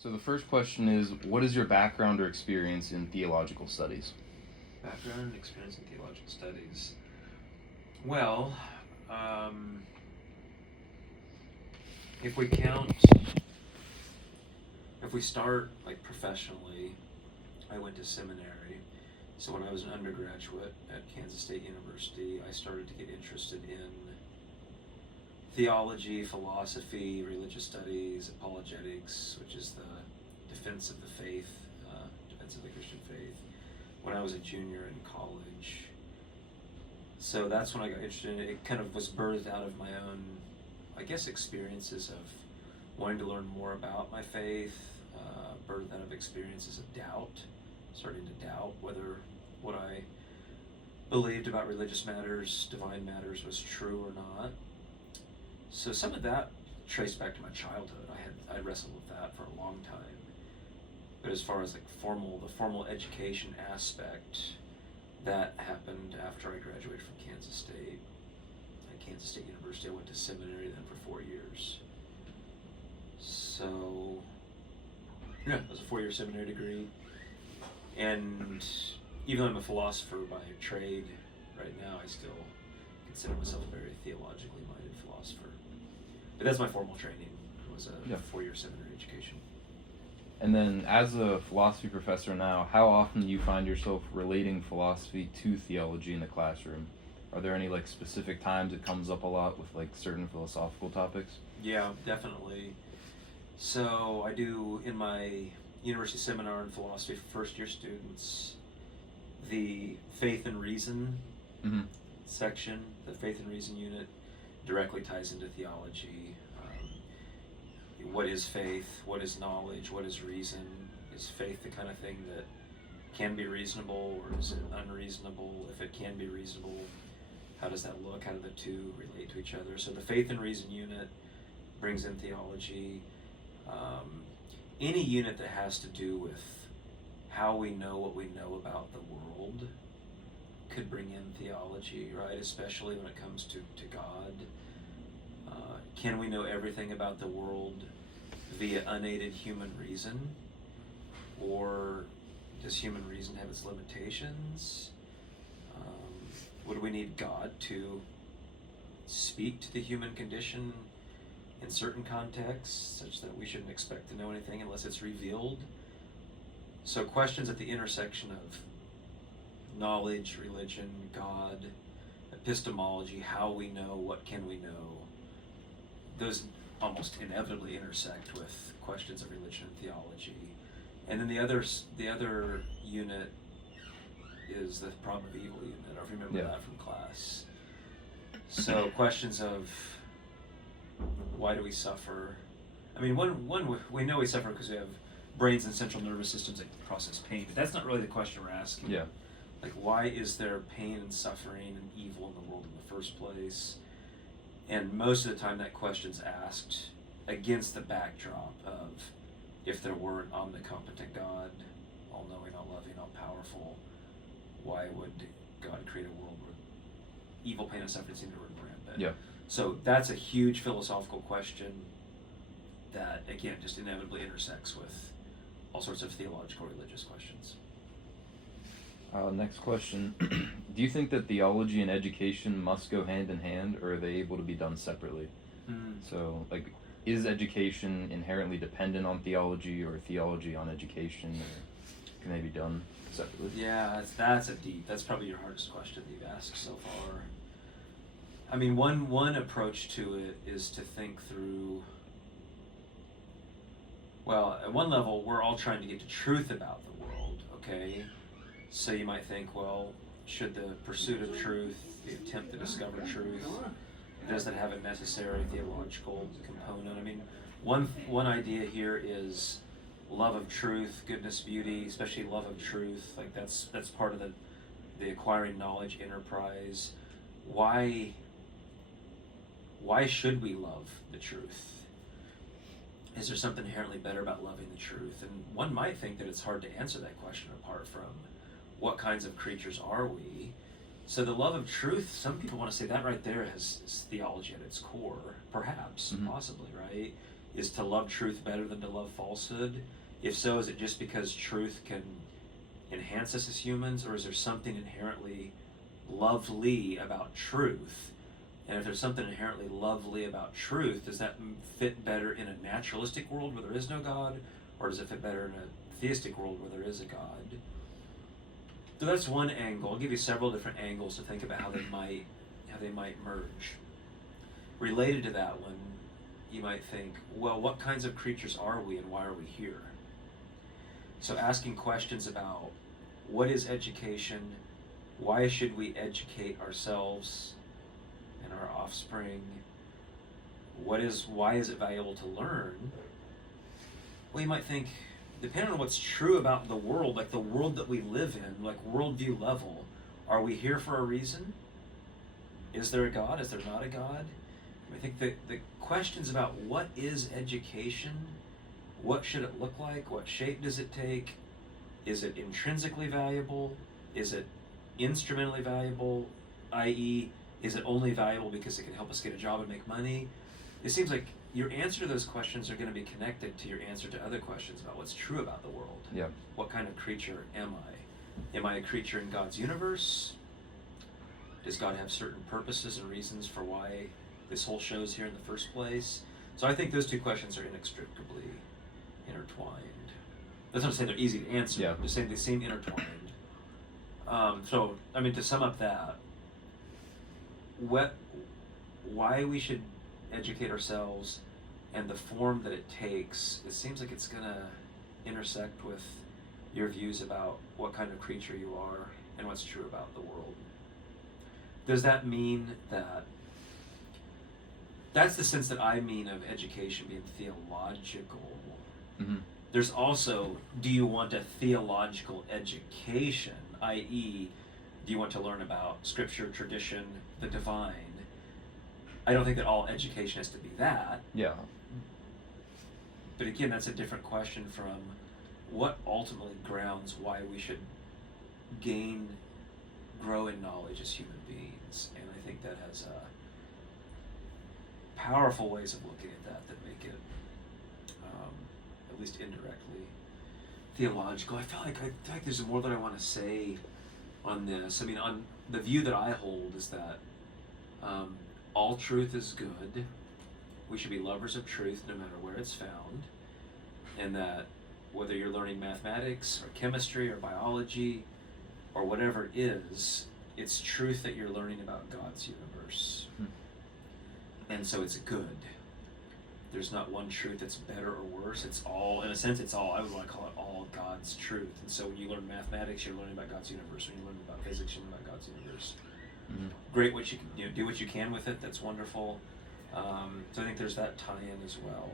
So the first question is, what is your background or experience in theological studies? Background and experience in theological studies. Well, if we count, if we start like professionally, I went to seminary. So when I was an undergraduate at Kansas State University, I started to get interested in theology, philosophy, religious studies, apologetics, which is the defense of the faith, defense of the Christian faith, when I was a junior in college. So that's when I got interested in it. It kind of was birthed out of my own, I guess, experiences of wanting to learn more about my faith, birthed out of experiences of doubt, starting to doubt whether what I believed about religious matters, divine matters, was true or not. So some of that traced back to my childhood. I wrestled with that for a long time. But as far as like the formal education aspect, that happened after I graduated from Kansas State. At Kansas State University, I went to seminary then for 4 years. So, yeah, it was a 4-year seminary degree. And even though I'm a philosopher by trade right now, I still consider myself a very theologically minded philosopher. But that's my formal training. It was a 4-year seminary education. And then as a philosophy professor now, how often do you find yourself relating philosophy to theology in the classroom? Are there any like specific times it comes up a lot with like certain philosophical topics? Yeah, definitely. So I do in my university seminar in philosophy for first year students, the faith and reason section, the faith and reason unit, directly ties into theology. What is faith? What is knowledge? What is reason? Is faith the kind of thing that can be reasonable, or is it unreasonable? If it can be reasonable, how does that look? How do the two relate to each other? So the faith and reason unit brings in theology. Any unit that has to do with how we know what we know about the world could bring in theology, right? Especially when it comes to God. Can we know everything about the world via unaided human reason? Or does human reason have its limitations? Would we need God to speak to the human condition in certain contexts, such that we shouldn't expect to know anything unless it's revealed? So questions at the intersection of knowledge, religion, God, epistemology, how we know, what can we know, those almost inevitably intersect with questions of religion and theology. And then the other unit is the problem of evil unit. I remember that from class. So questions of why do we suffer? I mean, one we know we suffer because we have brains and central nervous systems that process pain, but that's not really the question we're asking. Yeah. Like, why is there pain and suffering and evil in the world in the first place? And most of the time that question's asked against the backdrop of, if there were an omnicompetent God, all-knowing, all-loving, all-powerful, why would God create a world where evil, pain, and suffering seem to run rampant? Yeah. So that's a huge philosophical question that, again, just inevitably intersects with all sorts of theological, religious questions. Next question. Do you think that theology and education must go hand in hand, or are they able to be done separately? So, like, is education inherently dependent on theology, or theology on education, or can they be done separately? Yeah, that's probably your hardest question that you've asked so far. I mean, one approach to it is to think through, well, at one level, we're all trying to get to truth about the world, okay? So you might think, well, should the pursuit of truth, the attempt to discover truth, does that have a necessary theological component? I mean, one idea here is love of truth, goodness, beauty, especially love of truth. Like that's part of the acquiring knowledge enterprise. Why should we love the truth? Is there something inherently better about loving the truth? And one might think that it's hard to answer that question apart from what kinds of creatures are we? So the love of truth, some people want to say that right there is theology at its core, perhaps, possibly, right? is to love truth better than to love falsehood? If so, is it just because truth can enhance us as humans, or is there something inherently lovely about truth? And if there's something inherently lovely about truth, does that fit better in a naturalistic world where there is no God, or does it fit better in a theistic world where there is a God? So that's one angle. I'll give you several different angles to think about how they might merge. Related to that one, you might think, well, what kinds of creatures are we and why are we here? So asking questions about what is education, why should we educate ourselves and our offspring, why is it valuable to learn? Well, you might think, depending on what's true about the world, like the world that we live in, like worldview level, are we here for a reason? Is there a God? Is there not a God? I think that the questions about what is education, what should it look like, what shape does it take, is it intrinsically valuable, is it instrumentally valuable, i.e., is it only valuable because it can help us get a job and make money? It seems like your answer to those questions are going to be connected to your answer to other questions about what's true about the world. Yeah. What kind of creature am I? Am I a creature in God's universe? Does God have certain purposes and reasons for why this whole show is here in the first place? So I think those two questions are inextricably intertwined. That's not to say they're easy to answer. Yeah. I'm just saying they seem intertwined. So, I mean, to sum up that, why we should educate ourselves and the form that it takes, it seems like it's going to intersect with your views about what kind of creature you are and what's true about the world. Does that mean that that's the sense that I mean of education being theological? Mm-hmm. There's also, do you want a theological education, i.e., do you want to learn about scripture, tradition, the divine? I don't think that all education has to be that. Yeah. But again, that's a different question from what ultimately grounds why we should grow in knowledge as human beings. And I think that has powerful ways of looking at that make it, at least indirectly, theological. I feel like there's more that I want to say on this. I mean, on the view that I hold is that all truth is good. We should be lovers of truth no matter where it's found. And that whether you're learning mathematics or chemistry or biology or whatever it is, it's truth that you're learning about God's universe. And so it's good. There's not one truth that's better or worse. It's all, in a sense, I would want to call it all God's truth. And so when you learn mathematics, you're learning about God's universe. When you learn about physics, you're learning about God's universe. Mm-hmm. Great, what you can do what you can with it. That's wonderful. So I think there's that tie-in as well,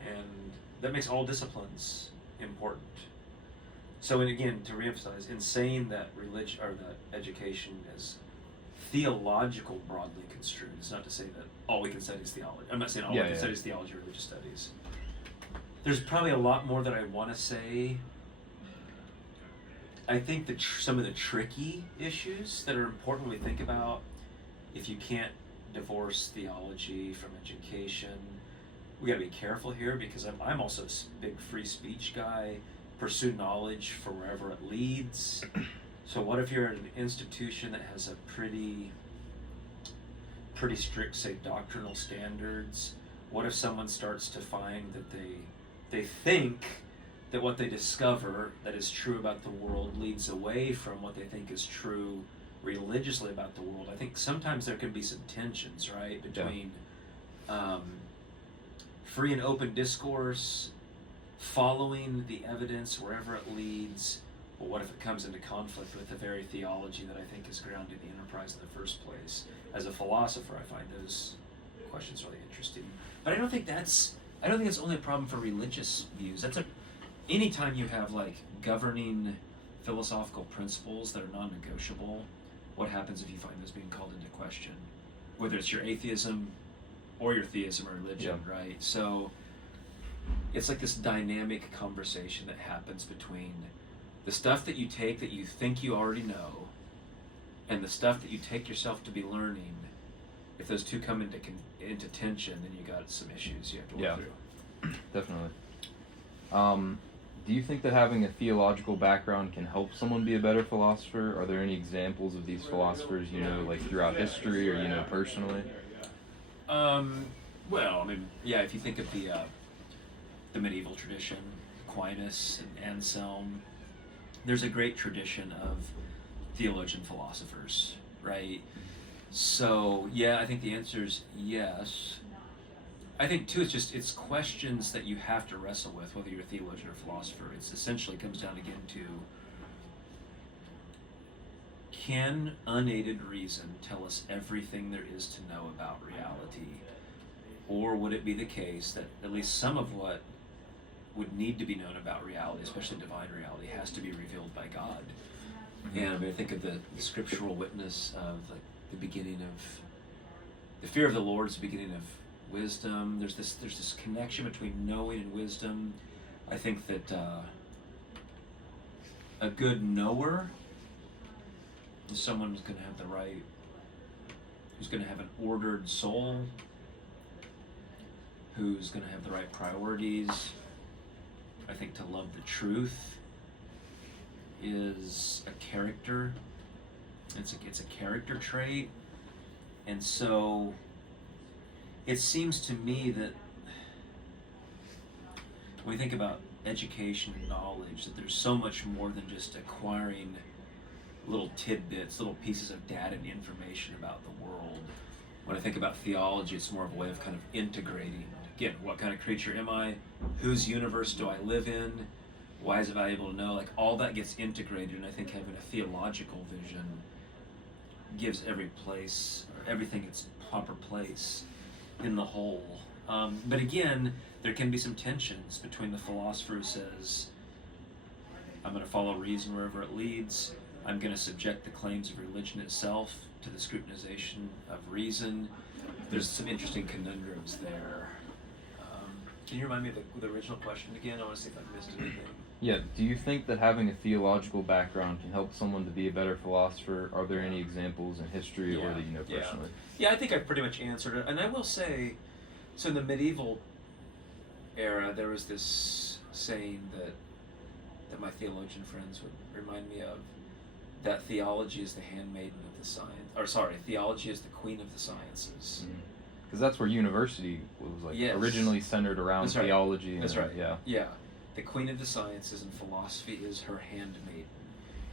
and that makes all disciplines important. So, and again, to reemphasize, in saying that religion or that education is theological broadly construed, it's not to say that all we can study is theology. I'm not saying all we can study is theology or religious studies. There's probably a lot more that I want to say. I think that some of the tricky issues that are important when we think about if you can't divorce theology from education, we got to be careful here, because I'm also a big free speech guy. Pursue knowledge for wherever it leads. So what if you're at an institution that has a pretty strict, say, doctrinal standards? What if someone starts to find that they think that what they discover that is true about the world leads away from what they think is true religiously about the world? I think sometimes there can be some tensions, right, between free and open discourse, following the evidence wherever it leads. But what if it comes into conflict with the very theology that I think is grounded in the enterprise in the first place? As a philosopher, I find those questions really interesting. But I don't think it's only a problem for religious views. Anytime you have like governing philosophical principles that are non-negotiable, what happens if you find those being called into question? Whether it's your atheism or your theism or religion, right? So it's like this dynamic conversation that happens between the stuff that you take that you think you already know and the stuff that you take yourself to be learning, if those two come into tension, then you got some issues you have to work through. Definitely. Do you think that having a theological background can help someone be a better philosopher? Are there any examples of these philosophers, like throughout history or, personally? Well, I mean, yeah, if you think of the medieval tradition, Aquinas and Anselm, there's a great tradition of theologian philosophers, right? So, yeah, I think the answer is yes. I think, too, it's questions that you have to wrestle with, whether you're a theologian or philosopher. It essentially comes down again to, can unaided reason tell us everything there is to know about reality? Or would it be the case that at least some of what would need to be known about reality, especially divine reality, has to be revealed by God? And I mean, I think of the scriptural witness of the beginning of the fear of the Lord is the beginning of wisdom. There's this connection between knowing and wisdom. I think that a good knower is someone who's going to have who's going to have an ordered soul, who's going to have the right priorities. I think to love the truth is a character. It's a character trait. And so it seems to me that when we think about education and knowledge, that there's so much more than just acquiring little tidbits, little pieces of data and information about the world. When I think about theology, it's more of a way of kind of integrating. Again, what kind of creature am I? Whose universe do I live in? Why is it valuable to know? Like, all that gets integrated, and I think having a theological vision gives everything its proper place in the whole. But again, there can be some tensions between the philosopher who says, I'm going to follow reason wherever it leads. I'm going to subject the claims of religion itself to the scrutinization of reason. There's some interesting conundrums there. Can you remind me of the original question again? I want to see if I missed anything. Yeah, do you think that having a theological background can help someone to be a better philosopher? Are there any examples in history or that you know personally? Yeah, I think I've pretty much answered it. And I will say, so in the medieval era, there was this saying that my theologian friends would remind me of, that theology is the handmaiden of the science, theology is the queen of the sciences. Because that's where university was originally centered around theology. That's right. Yeah. Yeah. The queen of the sciences, and philosophy is her handmaiden.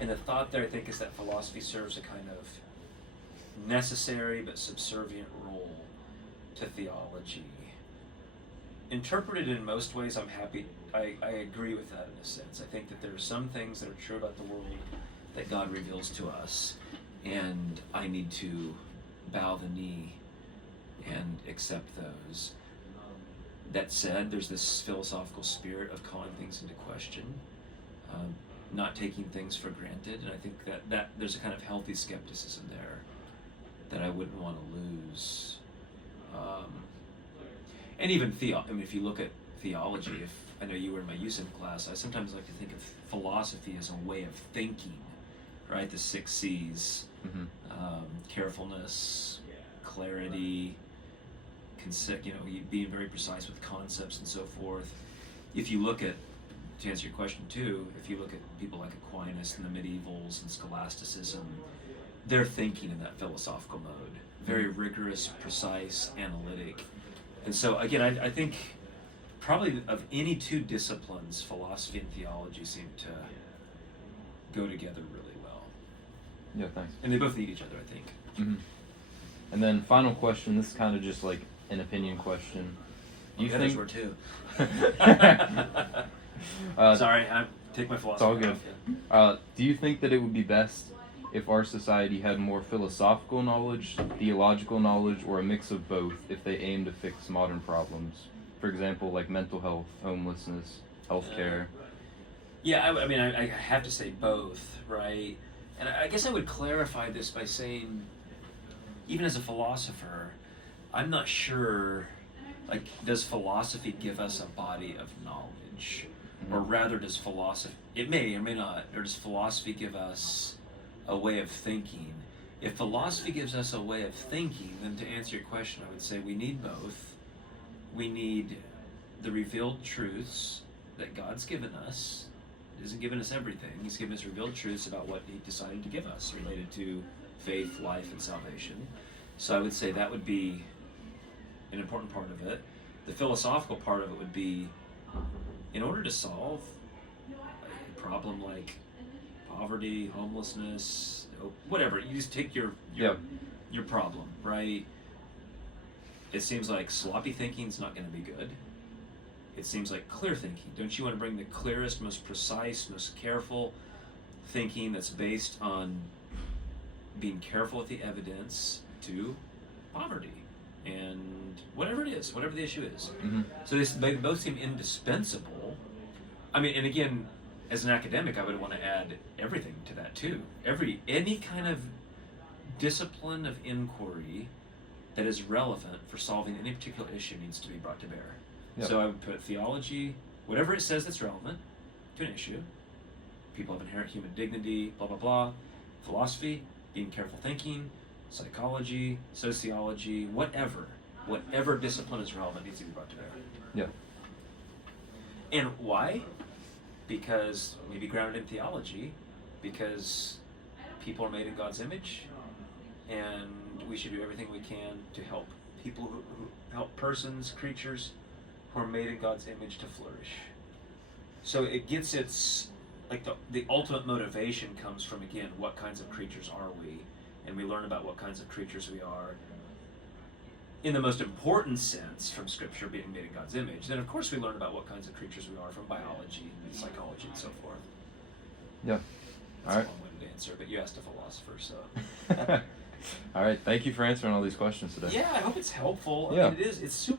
And the thought there, I think, is that philosophy serves a kind of necessary but subservient role to theology. Interpreted in most ways, I agree with that in a sense. I think that there are some things that are true about the world that God reveals to us, and I need to bow the knee and accept those. That said, there's this philosophical spirit of calling things into question, not taking things for granted, and I think that there's a kind of healthy skepticism there that I wouldn't want to lose. And even if you look at theology, if I know you were in my USIM class, I sometimes like to think of philosophy as a way of thinking, right? The 6 C's, carefulness, clarity, being very precise with concepts and so forth. If you look at, to answer your question too, if you look at people like Aquinas and the medievals and scholasticism, they're thinking in that philosophical mode, very rigorous, precise, analytic. And so again, I think probably of any two disciplines, philosophy and theology seem to go together really well. Yeah, thanks. And they both need each other, I think. Mm-hmm. And then final question, this is kind of just like an opinion question. Do you think... were too. Sorry, I take my philosophy. It's all good. Off, yeah. Do you think that it would be best if our society had more philosophical knowledge, theological knowledge, or a mix of both if they aim to fix modern problems? For example, like mental health, homelessness, healthcare. I have to say both, right? And I guess I would clarify this by saying, even as a philosopher, I'm not sure, does philosophy give us a body of knowledge? Or rather, does philosophy, it may or may not, or does philosophy give us a way of thinking? If philosophy gives us a way of thinking, then to answer your question, I would say we need both. We need the revealed truths that God's given us. He hasn't given us everything. He's given us revealed truths about what he decided to give us related to faith, life, and salvation. So I would say that would be an important part of it. The philosophical part of it would be, in order to solve a problem like poverty, homelessness, whatever, you just take your problem, right? It seems like sloppy thinking is not going to be good. It seems like clear thinking. Don't you want to bring the clearest, most precise, most careful thinking that's based on being careful with the evidence to poverty and whatever it is, whatever the issue is. Mm-hmm. So they both seem indispensable. I mean, and again, as an academic, I would want to add everything to that too. Any kind of discipline of inquiry that is relevant for solving any particular issue needs to be brought to bear. Yep. So I would put theology, whatever it says that's relevant to an issue. People have inherent human dignity, blah, blah, blah. Philosophy, being careful thinking, psychology, sociology, whatever discipline is relevant needs to be brought to bear. Yeah. And why? Because maybe grounded in theology, because people are made in God's image, and we should do everything we can to help people who help persons, creatures who are made in God's image to flourish. So it gets its, like the ultimate motivation comes from, again, what kinds of creatures are we? And we learn about what kinds of creatures we are in the most important sense from Scripture, being made in God's image. Then, of course, we learn about what kinds of creatures we are from biology and psychology and so forth. Yeah. That's all right. a long-winded answer, but you asked a philosopher, so. All right. Thank you for answering all these questions today. Yeah, I hope it's helpful. Yeah. I mean, it's super